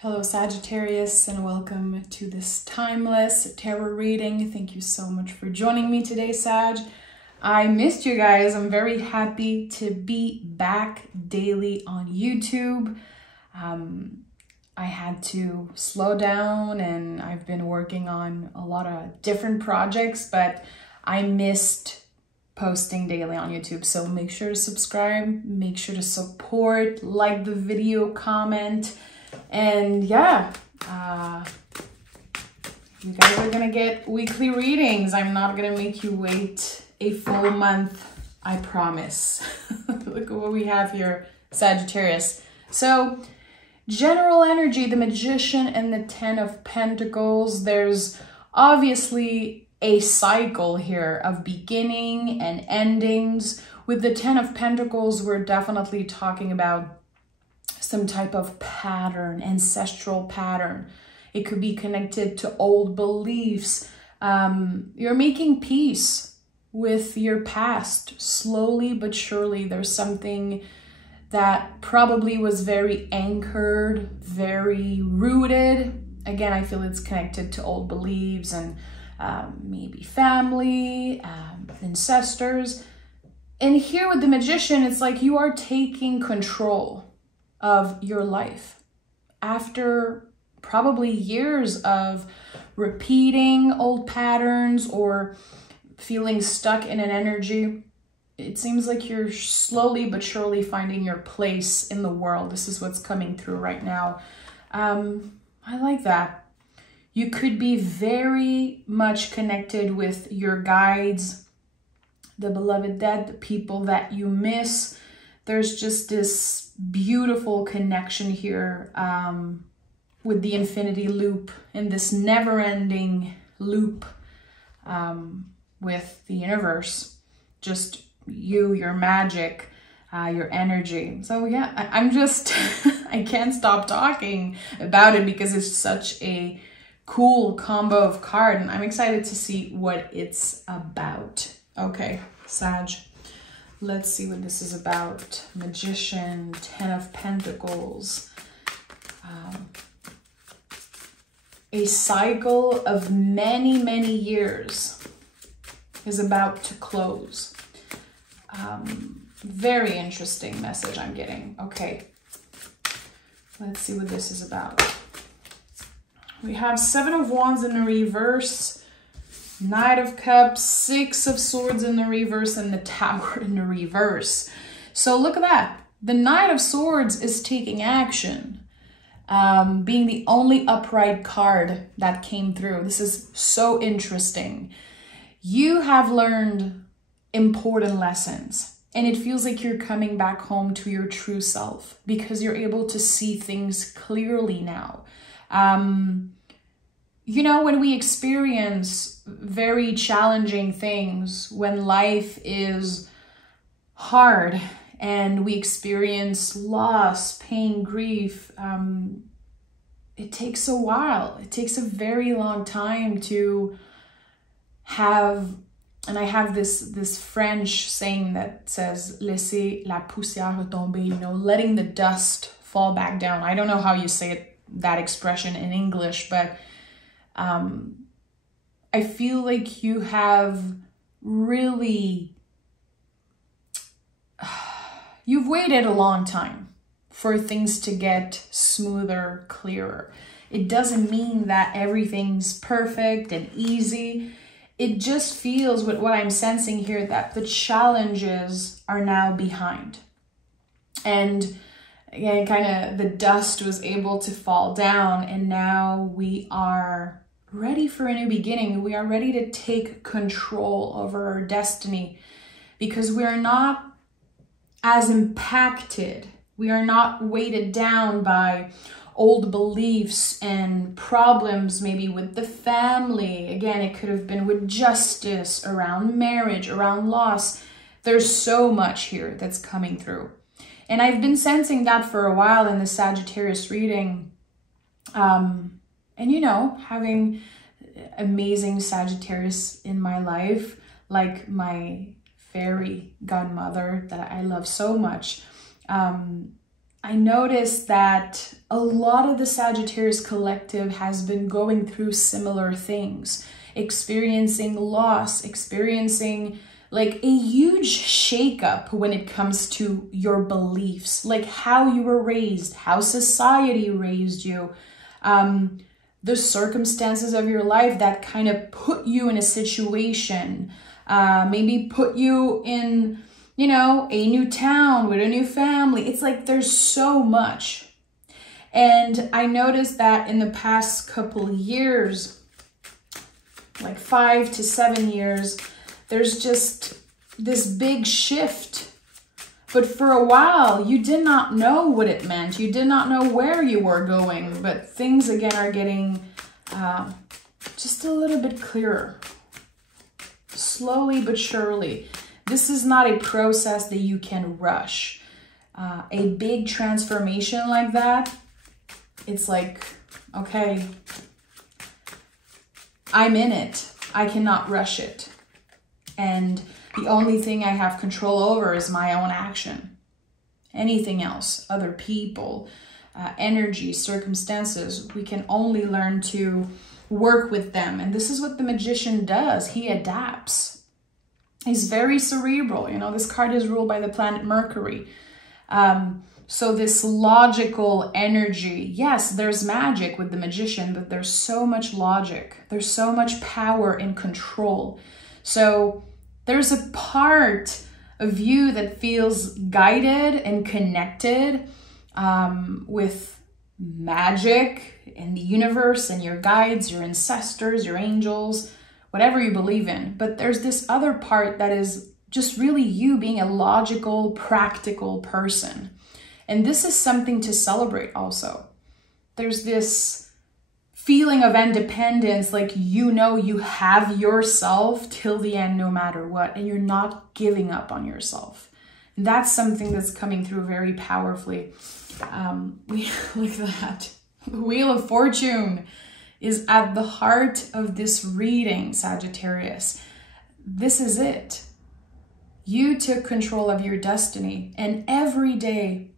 Hello Sagittarius, and welcome to this timeless tarot reading. Thank you so much for joining me today, Sag. I missed you guys. I'm very happy to be back daily on YouTube. I had to slow down and I've been working on a lot of different projects, but I missed posting daily on YouTube. So make sure to subscribe, make sure to support, like the video, comment. And yeah, you guys are gonna get weekly readings. I'm not gonna make you wait a full month, I promise. Look at what we have here, Sagittarius. So, general energy, the Magician and the Ten of Pentacles. There's obviously a cycle here of beginning and endings. With the Ten of Pentacles, we're definitely talking about some type of pattern, ancestral pattern. It could be connected to old beliefs. You're making peace with your past. Slowly but surely, there's something that probably was very anchored, very rooted. Again, I feel it's connected to old beliefs and maybe family, ancestors. And here with the Magician, it's like you are taking control of your life after probably years of repeating old patterns or feeling stuck in an energy. It seems like you're slowly but surely finding your place in the world. This is what's coming through right now. I like that. You could be very much connected with your guides, the beloved dead, the people that you miss. There's just this beautiful connection here with the infinity loop and this never-ending loop with the universe. Just you, your magic, your energy. So yeah, I'm just, I can't stop talking about it because it's such a cool combo of cards, and I'm excited to see what it's about. Okay, Sag. Let's see what this is about. Magician, Ten of Pentacles. A cycle of many, many years is about to close. Very interesting message I'm getting. Okay, let's see what this is about. We have Seven of Wands in the reverse, Knight of Cups, Six of Swords in the reverse, and the Tower in the reverse. So look at that. The Knight of Swords is taking action, being the only upright card that came through. This is so interesting. You have learned important lessons, and it feels like you're coming back home to your true self because you're able to see things clearly now. You know, when we experience very challenging things, when life is hard and we experience loss, pain, grief, it takes a while. It takes a very long time to have, and I have this French saying that says, laisser la poussière retomber, you know, letting the dust fall back down. I don't know how you say it, that expression in English, but I feel like you have really, you've waited a long time for things to get smoother, clearer. It doesn't mean that everything's perfect and easy. It just feels, with what I'm sensing here, that the challenges are now behind. And again, kind of the dust was able to fall down, and now we are ready for a new beginning. We are ready to take control over our destiny because we are not as impacted. We are not weighted down by old beliefs and problems, maybe with the family. Again, it could have been with justice, around marriage, around loss. There's so much here that's coming through. And I've been sensing that for a while in the Sagittarius reading. And you know, having amazing Sagittarius in my life, like my fairy godmother that I love so much, I noticed that a lot of the Sagittarius collective has been going through similar things, experiencing loss, experiencing like a huge shakeup when it comes to your beliefs, like how you were raised, how society raised you, the circumstances of your life that kind of put you in a situation, maybe put you in, you know, a new town with a new family. It's like there's so much. And I noticed that in the past couple of years, like 5 to 7 years, there's just this big shift. But for a while, you did not know what it meant. You did not know where you were going. But things, again, are getting just a little bit clearer. Slowly but surely. This is not a process that you can rush. A big transformation like that, it's like, okay, I'm in it. I cannot rush it. And the only thing I have control over is my own action. Anything else, other people, energy, circumstances, we can only learn to work with them. And this is what the magician does. He adapts. He's very cerebral. You know, this card is ruled by the planet Mercury. So this logical energy, yes, there's magic with the magician, but there's so much logic. There's so much power and control. So there's a part of you that feels guided and connected with magic and the universe and your guides, your ancestors, your angels, whatever you believe in. But there's this other part that is just really you being a logical, practical person. And this is something to celebrate also. There's this feeling of independence, like you know you have yourself till the end no matter what, and you're not giving up on yourself. And that's something that's coming through very powerfully. Look at that. The Wheel of Fortune is at the heart of this reading, Sagittarius. This is it. You took control of your destiny, and every day,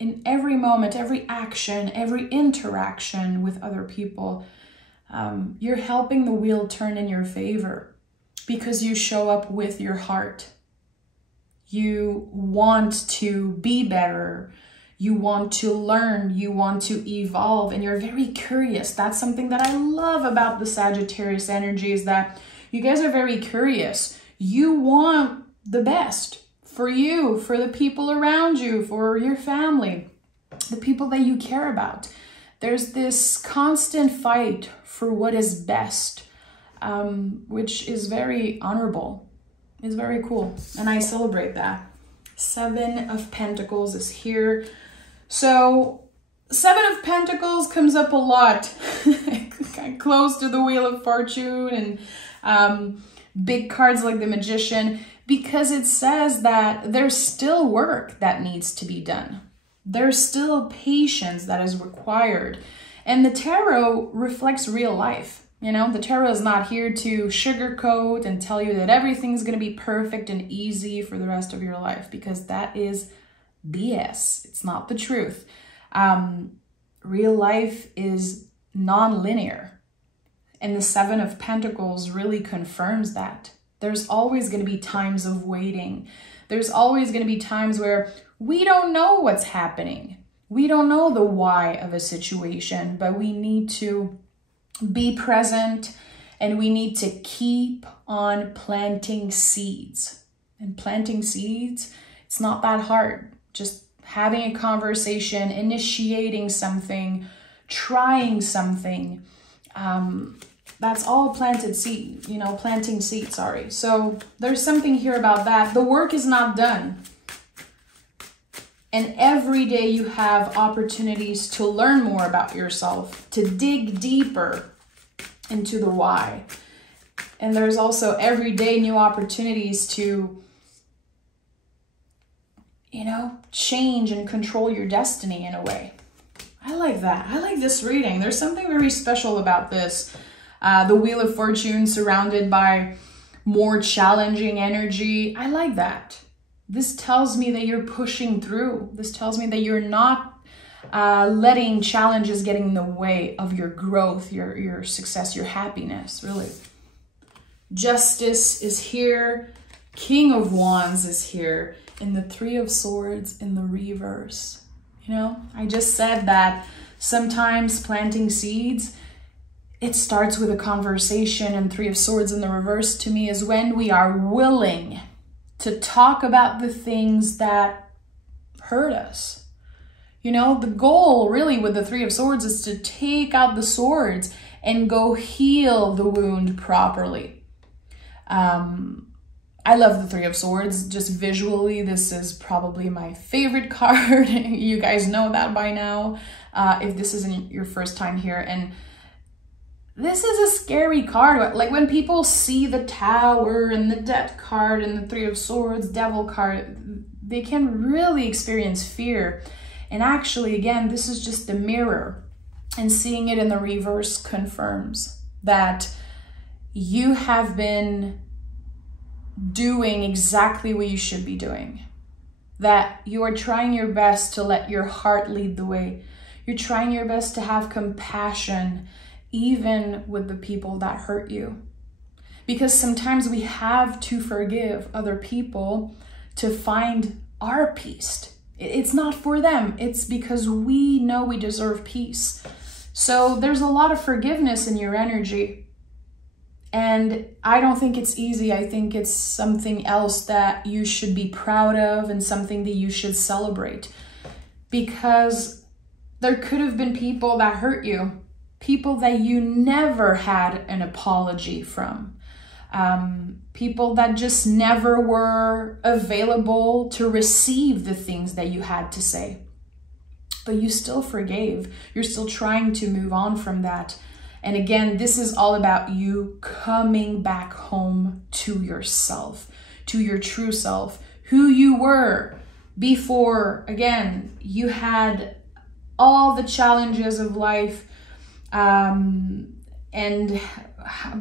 in every moment, every action, every interaction with other people, you're helping the wheel turn in your favor because you show up with your heart. You want to be better. You want to learn. You want to evolve, and you're very curious. That's something that I love about the Sagittarius energy, is that you guys are very curious. You want the best for you, for the people around you, for your family, the people that you care about. There's this constant fight for what is best, which is very honorable. It's very cool, and I celebrate that. 7 of Pentacles is here. So 7 of Pentacles comes up a lot, close to the Wheel of Fortune, and big cards like the Magician, because it says that there's still work that needs to be done. There's still patience that is required. And the tarot reflects real life. You know, the tarot is not here to sugarcoat and tell you that everything's going to be perfect and easy for the rest of your life, because that is BS. It's not the truth. Real life is non-linear. And the 7 of Pentacles really confirms that. There's always going to be times of waiting. There's always going to be times where we don't know what's happening. We don't know the why of a situation, but we need to be present, and we need to keep on planting seeds. And planting seeds, it's not that hard. Just having a conversation, initiating something, trying something. That's all planted seed, you know, planting seed, sorry. So there's something here about that. The work is not done. And every day you have opportunities to learn more about yourself, to dig deeper into the why. And there's also every day new opportunities to, you know, change and control your destiny in a way. I like that. I like this reading. There's something very special about this. The Wheel of Fortune surrounded by more challenging energy. I like that. This tells me that you're pushing through. This tells me that you're not letting challenges get in the way of your growth, your success, your happiness, really. Justice is here. King of Wands is here. And the Three of Swords in the reverse. You know, I just said that sometimes planting seeds, it starts with a conversation, and Three of Swords in the reverse to me is when we are willing to talk about the things that hurt us. You know, the goal really with the Three of Swords is to take out the swords and go heal the wound properly. I love the Three of Swords. Just visually, this is probably my favorite card. You guys know that by now, if this isn't your first time here. And this is a scary card. Like when people see the Tower and the Death card and the Three of Swords, Devil card, they can really experience fear. And actually, again, this is just the mirror. And seeing it in the reverse confirms that you have been doing exactly what you should be doing. That you are trying your best to let your heart lead the way. You're trying your best to have compassion, even with the people that hurt you. Because sometimes we have to forgive other people to find our peace. It's not for them. It's because we know we deserve peace. So there's a lot of forgiveness in your energy. And I don't think it's easy. I think it's something else that you should be proud of and something that you should celebrate. Because there could have been people that hurt you. People that you never had an apology from. People that just never were available to receive the things that you had to say. But you still forgave. You're still trying to move on from that. And again, this is all about you coming back home to yourself, to your true self, who you were before, again, you had all the challenges of life, and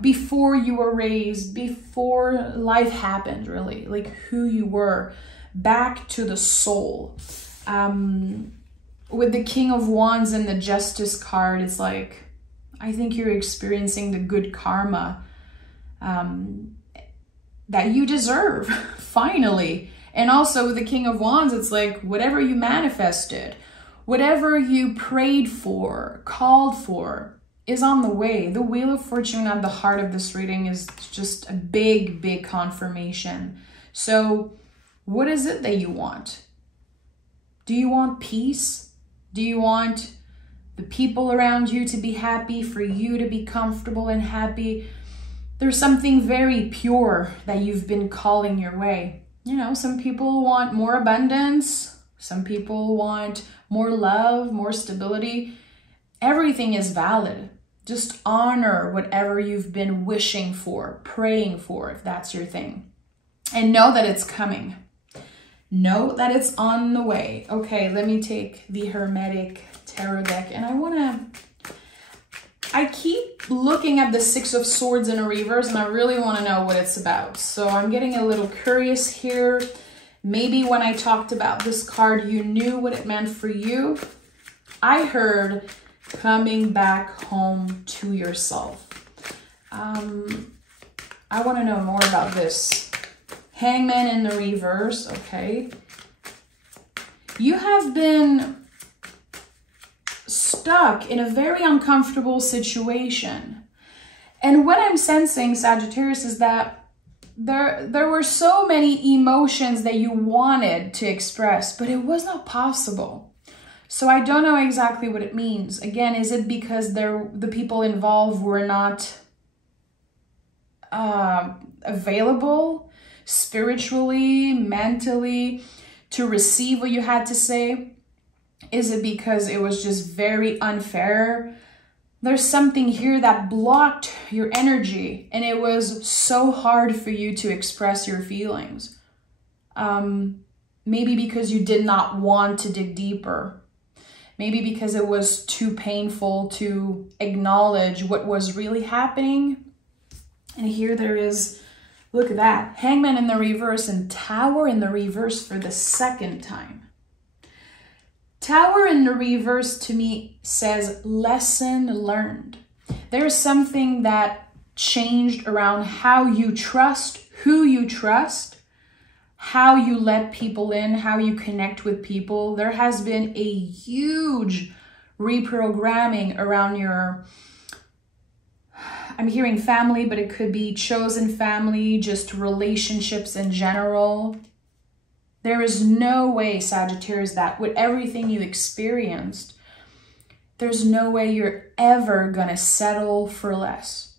before you were raised, before life happened, really, like who you were, back to the soul. With the King of Wands and the Justice card, it's like, I think you're experiencing the good karma that you deserve, finally. And also with the King of Wands, it's like whatever you manifested, whatever you prayed for, called for, is on the way. The Wheel of Fortune at the heart of this reading is just a big, big confirmation. So what is it that you want? Do you want peace? Do you want the people around you to be happy, for you to be comfortable and happy? There's something very pure that you've been calling your way. You know, some people want more abundance. Some people want more love, more stability. Everything is valid. Just honor whatever you've been wishing for, praying for, if that's your thing. And know that it's coming. Know that it's on the way. Okay, let me take the Hermetic Tarot deck. And I keep looking at the Six of Swords in a reverse, and I really want to know what it's about. So I'm getting a little curious here. Maybe when I talked about this card, you knew what it meant for you. I heard coming back home to yourself. I want to know more about this. Hangman in the reverse, okay. You have been stuck in a very uncomfortable situation. And what I'm sensing, Sagittarius, is that there were so many emotions that you wanted to express, but it was not possible. So I don't know exactly what it means. Again, is it because the people involved were not available spiritually, mentally, to receive what you had to say? Is it because it was just very unfair? There's something here that blocked your energy, and it was so hard for you to express your feelings. Maybe because you did not want to dig deeper. Maybe because it was too painful to acknowledge what was really happening. And here there is Look at that. Hangman in the reverse and Tower in the reverse for the second time. Tower in the reverse to me says lesson learned. There's something that changed around how you trust, who you trust, how you let people in, how you connect with people. There has been a huge reprogramming around your, I'm hearing family, but it could be chosen family, just relationships in general. There is no way, Sagittarius, that with everything you experienced, there's no way you're ever gonna settle for less.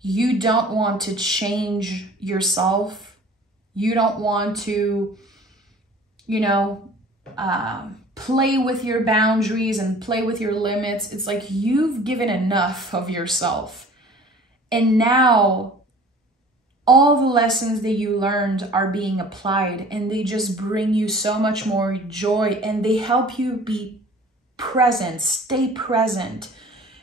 You don't want to change yourself. You don't want to, you know, play with your boundaries and play with your limits. It's like you've given enough of yourself. And now all the lessons that you learned are being applied, and they just bring you so much more joy, and they help you be present, stay present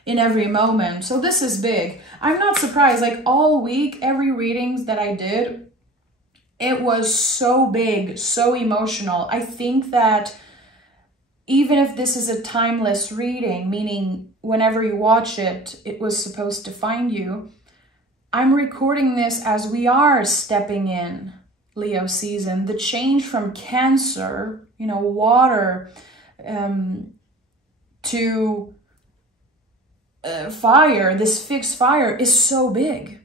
in every moment. So this is big. I'm not surprised. Like all week, every readings that I did, it was so big, so emotional. I think that even if this is a timeless reading, meaning whenever you watch it, it was supposed to find you, I'm recording this as we are stepping in Leo season. The change from Cancer, you know, water, to fire, this fixed fire is so big.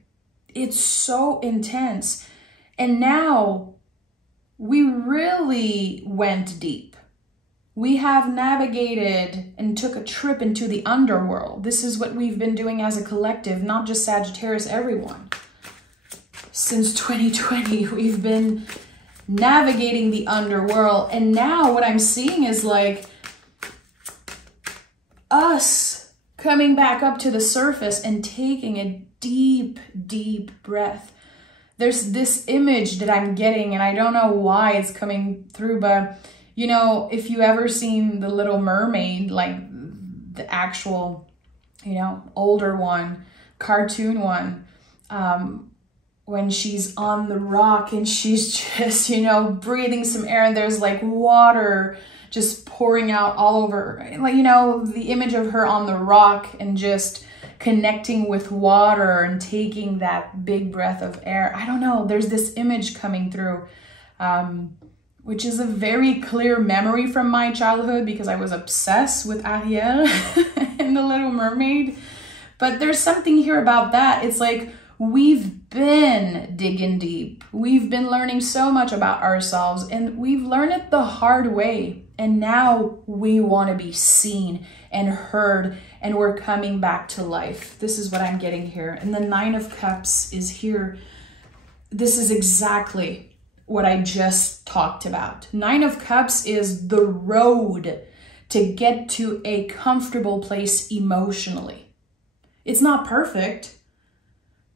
It's so intense. And now we really went deep. We have navigated and took a trip into the underworld. This is what we've been doing as a collective, not just Sagittarius, everyone. Since 2020, we've been navigating the underworld. And now what I'm seeing is like us coming back up to the surface and taking a deep, deep breath. There's this image that I'm getting, and I don't know why it's coming through, but you know, if you ever seen The Little Mermaid, like the actual, you know, older one, cartoon one, when she's on the rock and she's just, you know, breathing some air and there's like water just pouring out all over, like, you know, the image of her on the rock and just connecting with water and taking that big breath of air. I don't know, there's this image coming through, which is a very clear memory from my childhood because I was obsessed with Ariel in The Little Mermaid. But there's something here about that. It's like we've been digging deep. We've been learning so much about ourselves, and we've learned it the hard way. And now we want to be seen and heard, and we're coming back to life. This is what I'm getting here. And the Nine of Cups is here. This is exactly what I just talked about. Nine of Cups is the road to get to a comfortable place emotionally. It's not perfect,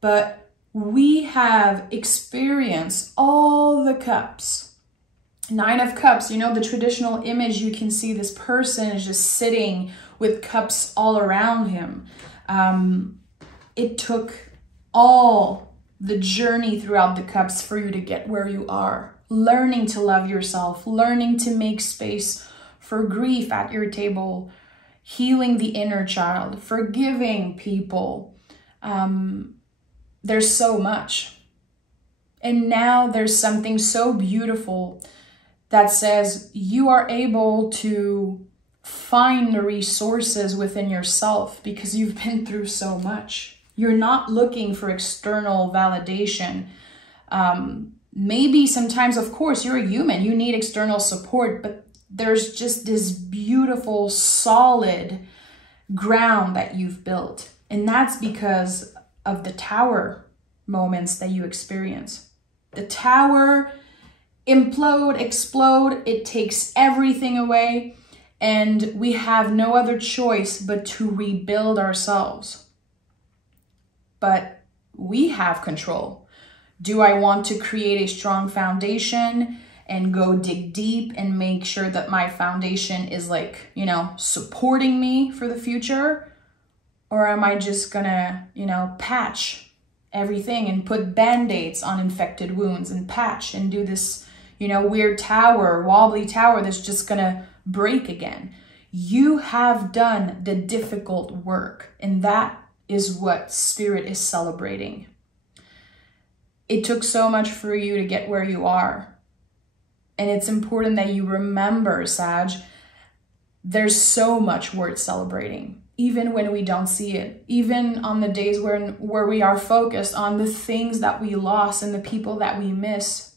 but we have experienced all the cups. Nine of Cups, you know, the traditional image, you can see this person is just sitting with cups all around him. It took all the journey throughout the cups for you to get where you are. Learning to love yourself, learning to make space for grief at your table, healing the inner child, forgiving people. There's so much. And now there's something so beautiful that says you are able to find the resources within yourself because you've been through so much. You're not looking for external validation. Maybe sometimes, of course, you're a human. You need external support, but there's just this beautiful, solid ground that you've built. And that's because of the Tower moments that you experience. The Tower, implode, explode, it takes everything away. And we have no other choice but to rebuild ourselves. But we have control. Do I want to create a strong foundation and go dig deep and make sure that my foundation is like, you know, supporting me for the future? Or am I just gonna, you know, patch everything and put band-aids on infected wounds and patch and do this, you know, weird tower, wobbly tower that's just gonna break again. You have done the difficult work, and that is what Spirit is celebrating. It took so much for you to get where you are. And it's important that you remember, Sag, there's so much worth celebrating, even when we don't see it, even on the days where we are focused on the things that we lost and the people that we miss.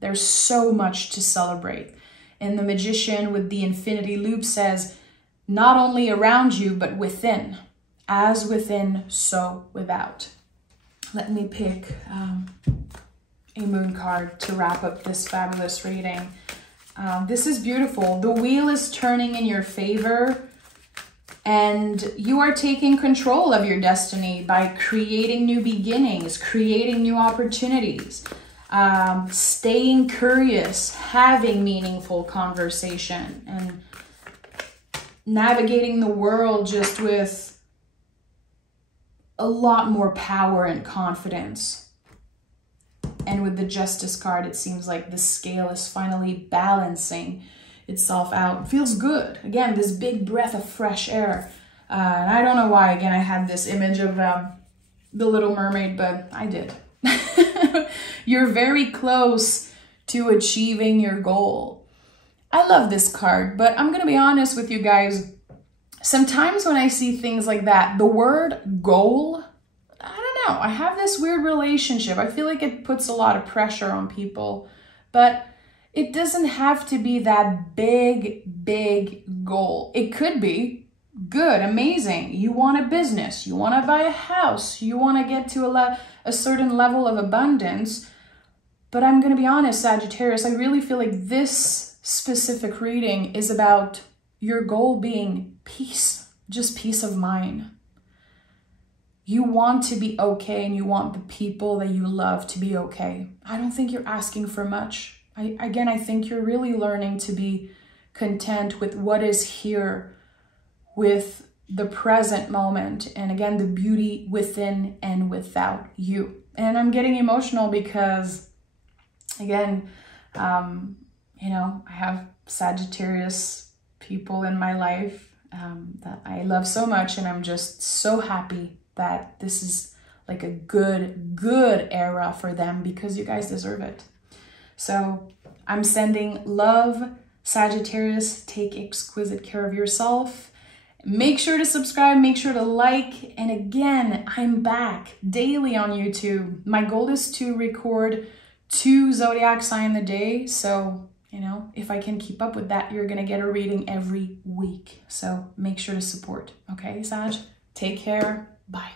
There's so much to celebrate. And the Magician with the infinity loop says, not only around you, but within. As within, so without. Let me pick a moon card to wrap up this fabulous reading. This is beautiful. The wheel is turning in your favor, and you are taking control of your destiny by creating new beginnings, creating new opportunities. Staying curious, having meaningful conversation, and navigating the world just with a lot more power and confidence. And with the Justice card, it seems like the scale is finally balancing itself out. It feels good. Again, this big breath of fresh air. And I don't know why, again, I had this image of the Little Mermaid, but I did. You're very close to achieving your goal. I love this card, but I'm going to be honest with you guys. Sometimes when I see things like that, the word goal, I don't know. I have this weird relationship. I feel like it puts a lot of pressure on people, but it doesn't have to be that big goal. It could be good, amazing. You want a business, you want to buy a house, you want to get to a certain level of abundance. But I'm going to be honest, Sagittarius, I really feel like this specific reading is about your goal being peace, just peace of mind. You want to be okay, and you want the people that you love to be okay. I don't think you're asking for much. I think you're really learning to be content with what is here, with the present moment, and again, the beauty within and without you. And I'm getting emotional because, again, you know, I have Sagittarius people in my life that I love so much, and I'm just so happy that this is like a good era for them, because you guys deserve it. So I'm sending love, Sagittarius. Take exquisite care of yourself. Make sure to subscribe, make sure to like. And again, I'm back daily on YouTube. My goal is to record 2 zodiac sign a day. So, you know, if I can keep up with that, you're going to get a reading every week. So make sure to support. Okay, Sag? Take care. Bye.